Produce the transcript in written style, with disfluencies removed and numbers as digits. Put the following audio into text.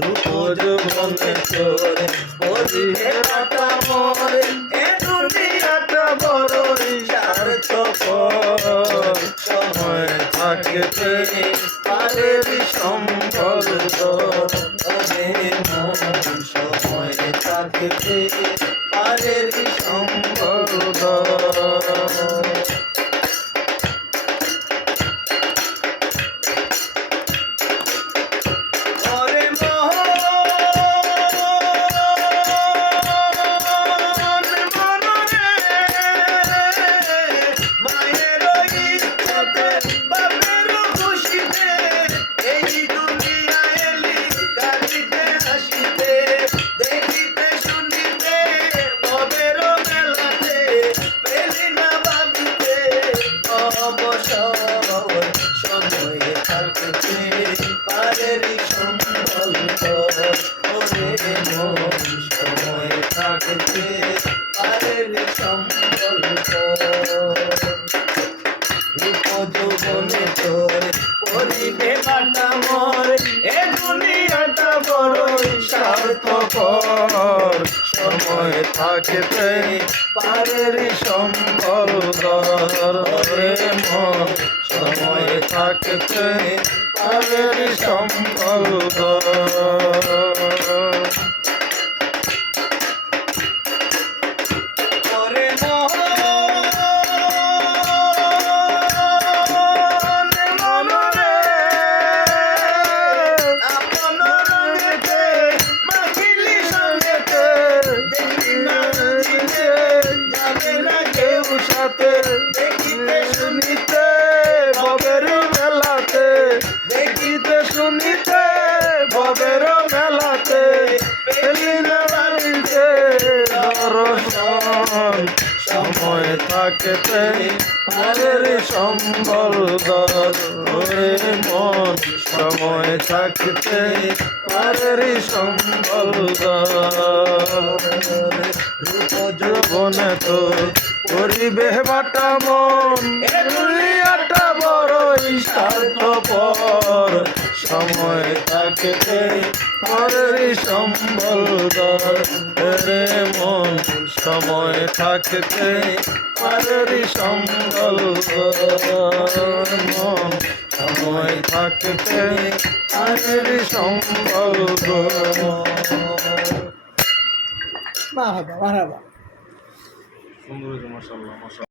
রূপ যৌবনে তোরে বলিবে বাটা মোর এ দুনিয়াটা বড়ই স্বার্থপর সময় থাকতে পারেবি সম্বল তোরে মন সময় থাকতে পারেবি সম্বল সময়ে থাকতে পারেরি সম্বল ওরে মন সময়ে থাকতে পারেরি সম্বল রূপ যৌবনে তোর পরিবে বাটা মোর এ দুনিয়াটা বড়ই স্বার্থপর সময় থাকতে পারেরি সম্বল রে মন সময় থাকতে পারেরি সম্বল দেখিতে শুনিতে ববের মেলাতে দেখিতে শুনিতে ববের মেলাতে পেলি না বাড়িতে দর্শন সময় থাকতে পারের সম্বল রে মন সময় থাকতে পারের সম্বল রূপ যৌবনে তো করিবে বাটা মন এ দুনিয়াটা বড়ই স্বার্থপর সময় থাকতে পারেরি সম্বল রে মন সময় থাকতে পারেরি সম্বল মন সময় থাকতে পারেরি সম্বল মারহাবা মারহাবা সুন্দর মাশাআল্লাহ মাশাআল্লাহ।